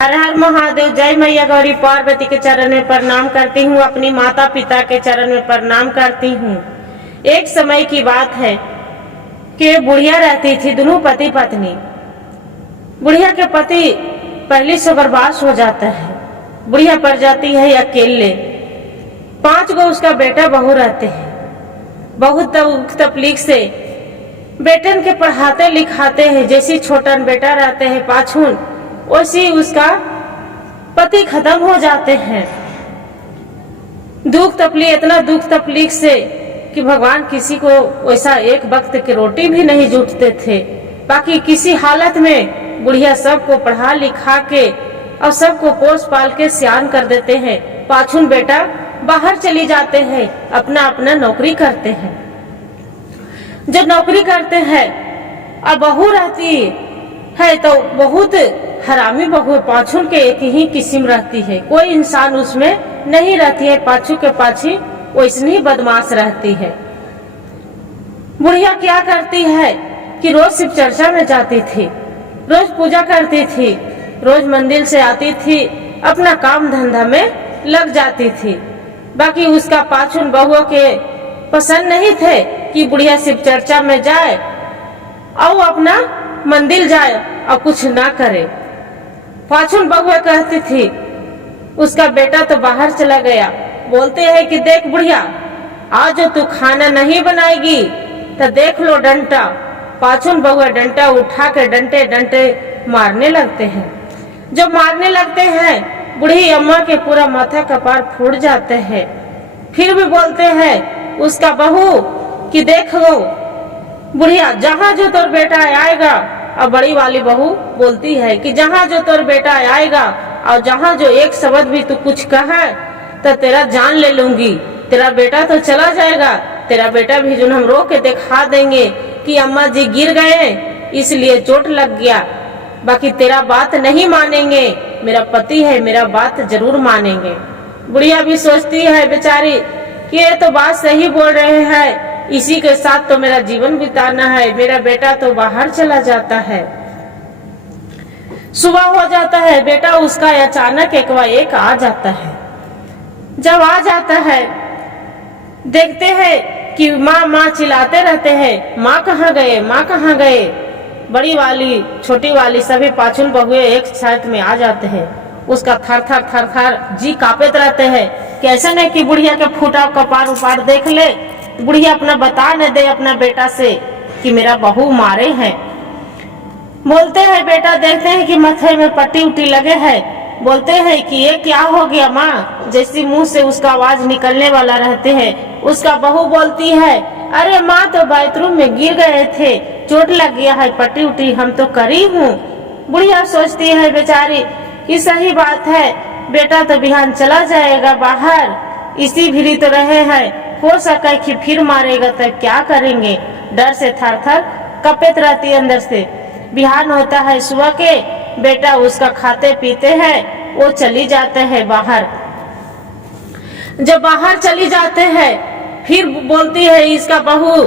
हर हर महादेव। जय मैया गौरी पार्वती के चरण में प्रणाम करती हूँ। अपनी माता पिता के चरण में प्रणाम करती हूँ। एक समय की बात है कि बुढ़िया रहती थी, दोनों पति पत्नी। बुढ़िया के पति पहले स्वर्गवास हो जाता है, बुढ़िया पड़ जाती है अकेले। 5 गो उसका बेटा बहू रहते हैं। बहुत तकलीफ से बेटन के पढ़ाते लिखाते हैं। जैसी छोटन बेटा रहते हैं पाछून, वैसी उसका पति खत्म हो जाते हैं। दुख तकलीफ, इतना दुख तकलीफ से कि भगवान किसी को वैसा एक वक्त की रोटी भी नहीं जुटते थे। बाकी किसी हालत में बुढ़िया सबको पढ़ा लिखा के और सबको पोस पाल के सियान कर देते हैं। पाछून बेटा बाहर चली जाते हैं, अपना अपना नौकरी करते हैं। जब नौकरी करते हैं और बहू रहती है तो बहुत हरामी बहू, पाछू के एक ही किस्म रहती है। कोई इंसान उसमें नहीं रहती है, पाछू के पाछी वैसनी ही बदमाश रहती है। बुढ़िया क्या करती है कि रोज शिव चर्चा में जाती थी, रोज पूजा करती थी, रोज मंदिर से आती थी, अपना काम धंधा में लग जाती थी। बाकी उसका पाछून बहुओं के पसंद नहीं थे कि बुढ़िया शिव चर्चा में जाए और अपना मंदिर जाए और कुछ ना करे। पाछून बहुआ कहती थी, उसका बेटा तो बाहर चला गया। बोलते हैं कि देख बुढ़िया, आज तू खाना नहीं बनाएगी तो देख लो डंटा। पाछून बहुआ डंटा उठा के डंटे डंटे मारने लगते हैं। जब मारने लगते हैं, बुढ़ी अम्मा के पूरा माथा कपार फूट जाते हैं। फिर भी बोलते हैं उसका बहू कि देख लो बुढ़िया, जहाँ जो तोर बेटा आएगा। और बड़ी वाली बहू बोलती है कि जहाँ जो तोर बेटा आएगा और जहाँ जो एक शब्द भी तू कुछ कहा तो तेरा जान ले लूंगी। तेरा बेटा तो चला जाएगा, तेरा बेटा भी जो हम रो के दिखा देंगे कि अम्मा जी गिर गए इसलिए चोट लग गया। बाकी तेरा बात नहीं मानेंगे, मेरा पति है, मेरा बात जरूर मानेंगे। बुढ़िया भी सोचती है बेचारी कि ये तो बात सही बोल रहे हैं, इसी के साथ तो मेरा जीवन बिताना है। मेरा बेटा तो बाहर चला जाता है। सुबह हो जाता है, बेटा उसका अचानक एक आ जाता है। जब आ जाता है, देखते हैं कि माँ माँ चिल्लाते रहते हैं, माँ कहाँ गए, माँ कहाँ गए। बड़ी वाली छोटी वाली सभी पाछुन बहुए एक साथ में आ जाते हैं। उसका थर थर जी कांपते रहते हैं। कैसे नहीं कि बुढ़िया के फूटा कपार उपार देख ले, बुढ़िया अपना बता न दे अपना बेटा से कि मेरा बहू मारे हैं। बोलते हैं बेटा, देखते हैं कि माथे में पट्टी उट्टी लगे हैं। बोलते हैं कि ये क्या हो गया माँ। जैसी मुंह से उसका आवाज निकलने वाला रहते हैं। उसका बहू बोलती है, अरे माँ तो बाथरूम में गिर गए थे, चोट लग गया है, पट्टी उट्टी हम तो करी हूँ। बुढ़िया सोचती है बेचारी कि सही बात है, बेटा तो बिहान चला जाएगा बाहर, इसी भीरी तो रहे हैं, हो सका कि फिर मारेगा तो क्या करेंगे। डर से थर थर कपत रहती अंदर से। बिहान होता है सुबह के, बेटा उसका खाते पीते हैं, वो चली जाते हैं बाहर। जब बाहर चली जाते हैं, फिर बोलती है इसका बहू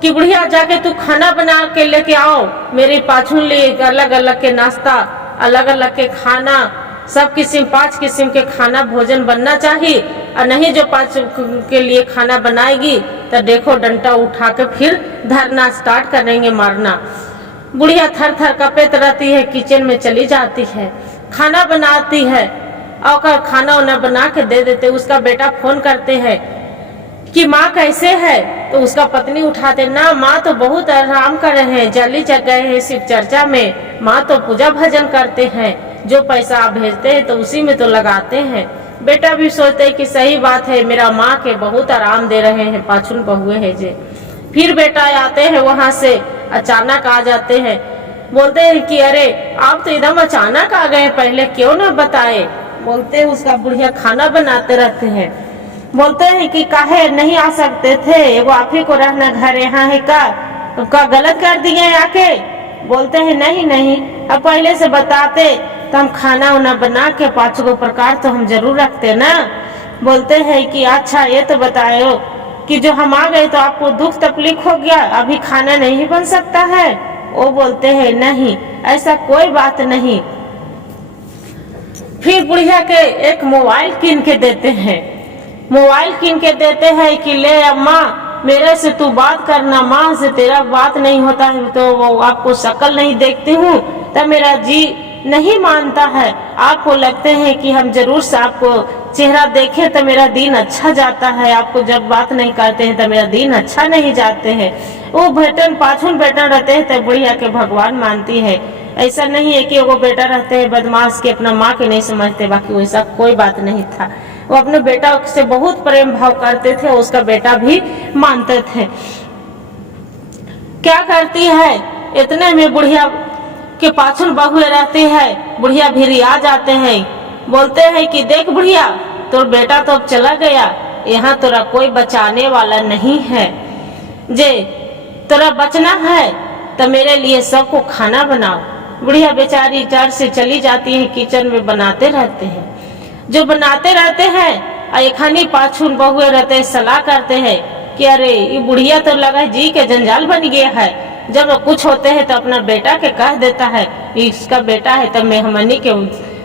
कि बुढ़िया जाके तू खाना बना के लेके आओ। मेरे पाछू ले अलग अलग के नाश्ता, अलग अलग के खाना, सब किस्म 5 किस्म के खाना भोजन बनना चाहिए। और नहीं जो 5 के लिए खाना बनाएगी तो देखो डंडा उठा के फिर धरना स्टार्ट करेंगे मारना। बुढ़िया थर थर कपत रहती है, किचन में चली जाती है, खाना बनाती है और खाना उन्हें बना के दे देते। उसका बेटा फोन करते हैं कि माँ कैसे है, तो उसका पत्नी उठाते, ना माँ तो बहुत आराम कर रहे हैं, जल्दी चल गए हैं शिव चर्चा में, माँ तो पूजा भजन करते हैं, जो पैसा आप भेजते हैं तो उसी में तो लगाते हैं। बेटा भी सोचते हैं कि सही बात है, मेरा माँ के बहुत आराम दे रहे हैं, पाछुन बहुए है जे। फिर बेटा आते हैं वहां से, अचानक आ जाते हैं। बोलते हैं कि अरे आप तो एकदम अचानक आ गए, पहले क्यों ना बताए। बोलते हैं उसका बुढ़िया खाना बनाते रहते हैं। बोलते हैं कि काहे नहीं आ सकते थे, एगो आप ही को रहना घर यहाँ है का गलत कर दिए आके। बोलते हैं नहीं नहीं, अब पहले से बताते तो हम खाना उना बना के 5 गो प्रकार तो हम जरूर रखते ना। बोलते हैं कि अच्छा ये तो बताओ कि जो हम आ गए तो आपको दुख तकलीफ हो गया, अभी खाना नहीं बन सकता है। वो बोलते हैं नहीं, ऐसा कोई बात नहीं, फिर बुढ़िया के एक मोबाइल कीन के देते हैं। मोबाइल कीन के देते हैं कि ले अम्मा मेरे से तू बात करना, माँ से तेरा बात नहीं होता है तो वो आपको शक्ल नहीं देखती हूँ तब मेरा जी नहीं मानता है। आपको लगते हैं कि हम जरूर से आपको चेहरा देखें तो मेरा दिन अच्छा जाता है, आपको जब बात नहीं करते हैं तो मेरा दिन अच्छा नहीं जाते हैं। वो बेटन पाछुन बेटन रहते हैं तो बुढ़िया के भगवान मानती है। ऐसा नहीं है कि वो बेटा रहते हैं बदमाश के अपना माँ के नहीं समझते, बाकी वैसा कोई बात नहीं था। वो अपने बेटा से बहुत प्रेम भाव करते थे, उसका बेटा भी मानते थे। क्या करती है, इतने में बुढ़िया के पाछुन बहुए रहती है, बुढ़िया भी आ जाते हैं, बोलते हैं कि देख बुढ़िया तो बेटा तो अब चला गया, यहाँ तोरा कोई बचाने वाला नहीं है, जे तोरा बचना है तो मेरे लिए सबको खाना बनाओ। बुढ़िया बेचारी डर से चली जाती है, किचन में बनाते रहते हैं। जो बनाते रहते हैं एखानी पाछुन बहुए रहते हैं, सलाह करते हैं कि अरे ये बुढ़िया तो लगा जी के जंजाल बन गया है। जब कुछ होते हैं तो अपना बेटा के कह देता है इसका बेटा है, तब मेहमानी के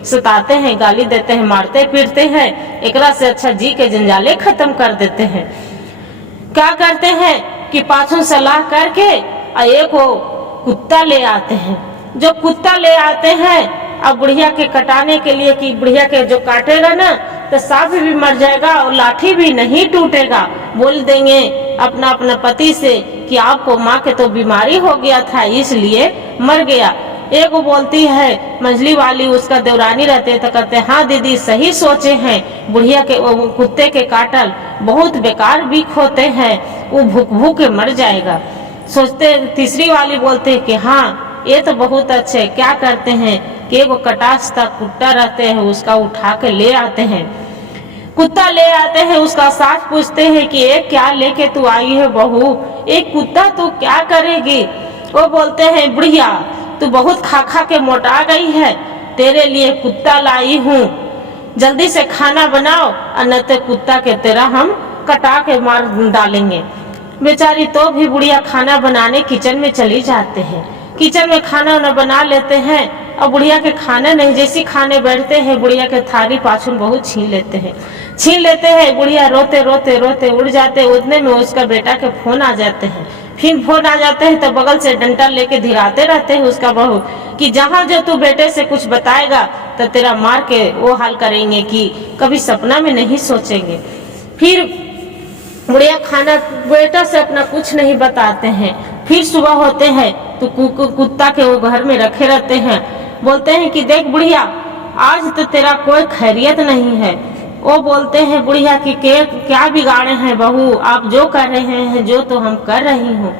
सताते हैं, गाली देते हैं, मारते पीटते हैं। एकरा से अच्छा जी के जंजाले खत्म कर देते हैं। क्या करते हैं कि पाछुन सलाह करके एक वो कुत्ता ले आते हैं। जो कुत्ता ले आते हैं अब बुढ़िया के कटाने के लिए कि बुढ़िया के जो काटेगा ना तो सांप भी मर जाएगा और लाठी भी नहीं टूटेगा। बोल देंगे अपना अपना पति से कि आपको माँ के तो बीमारी हो गया था इसलिए मर गया। एक वो बोलती है मंझली वाली, उसका देवरानी रहते तो कहते हाँ दीदी सही सोचे हैं, बुढ़िया के वो कुत्ते के काटल बहुत बेकार बिक होते हैं, वो भूख भूख के मर जाएगा। सोचते तीसरी वाली बोलते कि हाँ ये तो बहुत अच्छे। क्या करते हैं कि वो कटासता कुत्ता रहते हैं उसका उठा के ले आते हैं। कुत्ता ले आते हैं, उसका साथ पूछते हैं कि ये क्या लेके तू आई है बहू, एक कुत्ता तू क्या करेगी। वो बोलते हैं बुढ़िया तू बहुत खा खा के मोटा गई है, तेरे लिए कुत्ता लाई हूँ, जल्दी से खाना बनाओ और न तो कुत्ता के तेरा हम कटा के मार डालेंगे। बेचारी तो भी बुढ़िया खाना बनाने किचन में चली जाते हैं। किचन में खाना न बना लेते हैं और बुढ़िया के खाने नहीं, जैसी खाने बैठते हैं बुढ़िया के थाली पाछुन बहुत छीन लेते हैं। बुढ़िया रोते रोते रोते उड़ जाते। उतने में उसका बेटा के फोन आ जाते हैं। फिर फोन आ जाते हैं तो बगल से डंडा लेके धिराते रहते हैं उसका बहू कि जहाँ जो तू बेटे से कुछ बताएगा तो तेरा मार के वो हाल करेंगे कि कभी सपना में नहीं सोचेंगे। फिर बुढ़िया खाना बेटा से अपना कुछ नहीं बताते हैं। फिर सुबह होते हैं तो कुत्ता के वो घर में रखे रहते हैं। बोलते हैं कि देख बुढ़िया आज तो तेरा कोई खैरियत नहीं है। वो बोलते हैं बुढ़िया कि क्या बिगाड़े हैं बहू, आप जो कर रहे हैं जो तो हम कर रही हूँ।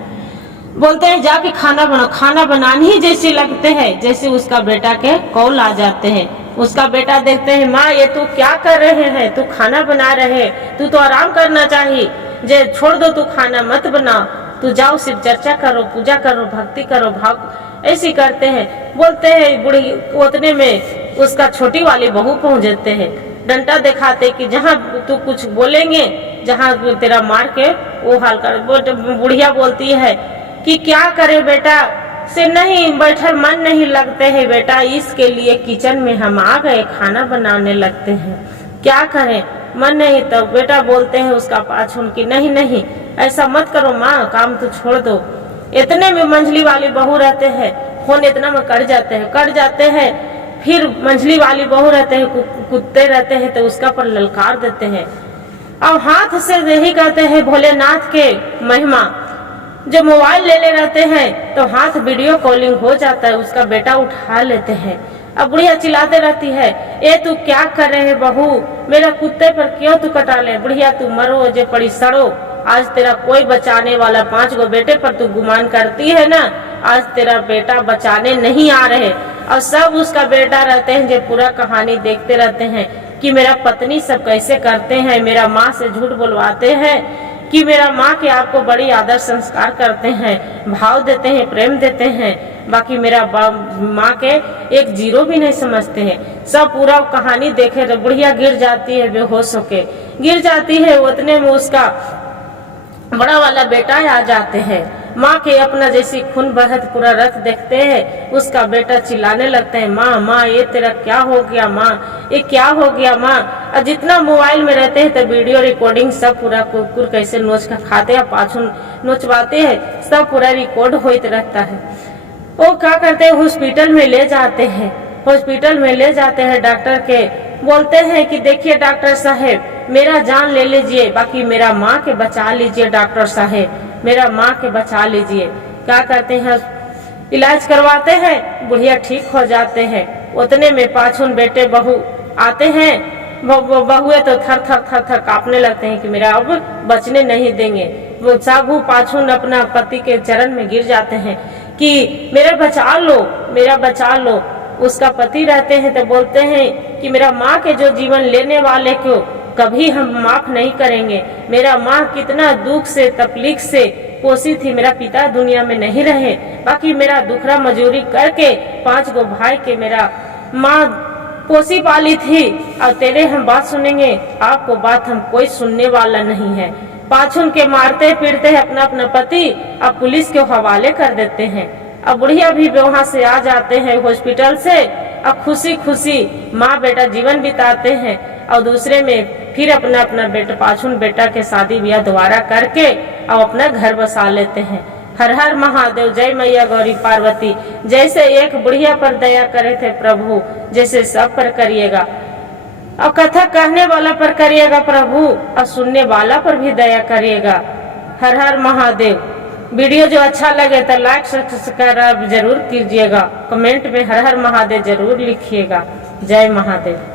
बोलते हैं जाके खाना बनाओ। खाना बनाने ही जैसे लगते हैं जैसे उसका बेटा के कॉल आ जाते हैं। उसका बेटा देखते हैं माँ ये तू क्या कर रहे हैं, तू खाना बना रहे, तू तो आराम करना चाहिए, जे छोड़ दो तू खाना मत बनाओ, तू जाओ सिर्फ चर्चा करो, पूजा करो, भक्ति करो, भाव ऐसी करते हैं। बोलते हैं बुढ़ी उतने में उसका छोटी वाली बहू पहुंच जाते हैं, डंडा दिखाते कि जहाँ तू कुछ बोलेंगे जहाँ तेरा मार के वो हाल कर। बुढ़िया बोलती है कि क्या करे बेटा से नहीं बैठल मन नहीं लगते है बेटा, इसके लिए किचन में हम आ गए खाना बनाने लगते हैं, क्या करें मन नहीं। तो बेटा बोलते हैं उसका पाछुन की नहीं नहीं ऐसा मत करो माँ, काम तो छोड़ दो। इतने में मंझली वाली बहू रहते हैं, फोन इतना में कट जाते हैं। फिर मंझली वाली बहू रहते हैं, कुत्ते रहते हैं तो उसका पर ललकार देते हैं और हाथ से यही कहते हैं भोलेनाथ के महिमा। जो मोबाइल ले रहते हैं तो हाथ वीडियो कॉलिंग हो जाता है, उसका बेटा उठा लेते हैं। अब बुढ़िया चिल्लाते रहती है ए तू क्या कर रहे है बहू, मेरा कुत्ते पर क्यों तू कटा ले। बुढ़िया तू मरो जे पड़ी सड़ो, आज तेरा कोई बचाने वाला, 5 गो बेटे पर तू गुमान करती है ना, आज तेरा बेटा बचाने नहीं आ रहे। और सब उसका बेटा रहते हैं जो पूरा कहानी देखते रहते हैं कि मेरा पत्नी सब कैसे करते हैं, मेरा माँ से झूठ बुलवाते हैं कि मेरा माँ के आपको बड़ी आदर संस्कार करते हैं, भाव देते हैं, प्रेम देते हैं, बाकी मेरा माँ के एक जीरो भी नहीं समझते हैं। सब पूरा कहानी देखे तो बुढ़िया गिर जाती है, बेहोश होके गिर जाती है। उतने में उसका बड़ा वाला बेटा आ जाते हैं। माँ के अपना जैसी खून बहत पूरा रथ देखते हैं, उसका बेटा चिल्लाने लगते हैं, माँ माँ ये तेरा क्या हो गया, माँ ये क्या हो गया माँ। और जितना मोबाइल में रहते हैं तो वीडियो रिकॉर्डिंग सब पूरा कुकुर कैसे नोच का खाते हैं, पाछुन नोचवाते हैं, सब पूरा रिकॉर्ड होते रहता है। वो क्या करते हैं, हॉस्पिटल में ले जाते हैं, हॉस्पिटल में ले जाते हैं, डॉक्टर के बोलते हैं कि देखिए डॉक्टर साहेब मेरा जान ले लीजिए, बाकी मेरा माँ के बचा लीजिए, डॉक्टर साहेब मेरा माँ के बचा लीजिए। क्या करते हैं, इलाज करवाते हैं, बुढ़िया ठीक हो जाते हैं। उतने में पाछुन बेटे बहू आते हैं, बहुए तो थर थर थर थर कांपने लगते हैं कि मेरा अब बचने नहीं देंगे। वो साबू पाछुन अपना पति के चरण में गिर जाते हैं कि मेरा बचा लो, मेरा बचा लो। उसका पति रहते हैं तो बोलते हैं कि मेरा माँ के जो जीवन लेने वाले को कभी हम माफ नहीं करेंगे। मेरा माँ कितना दुख से तकलीफ से पोसी थी, मेरा पिता दुनिया में नहीं रहे, बाकी मेरा दुखरा मजूरी करके 5 गो भाई के मेरा माँ पोसी पाली थी, और तेरे हम बात सुनेंगे, आपको बात हम कोई सुनने वाला नहीं है। पाछुन के मारते पीटते हैं अपना अपना पति, अब पुलिस के हवाले कर देते हैं। अब बुढ़िया भी वहां से आ जाते हैं हॉस्पिटल से, अब खुशी खुशी माँ बेटा जीवन बिताते हैं, और दूसरे में फिर अपना अपना बेटा पाछुन बेटा के शादी ब्याह दोबारा करके और अपना घर बसा लेते हैं। हर हर महादेव, जय मैया गौरी पार्वती। जैसे एक बुढ़िया पर दया करे थे प्रभु, जैसे सब पर करिएगा, और कथा कहने वाला पर करिएगा प्रभु, और सुनने वाला पर भी दया करिएगा। हर हर महादेव। वीडियो जो अच्छा लगे तो लाइक सब्सक्राइब जरूर कीजिएगा, कमेंट में हर हर महादेव जरूर लिखिएगा। जय महादेव।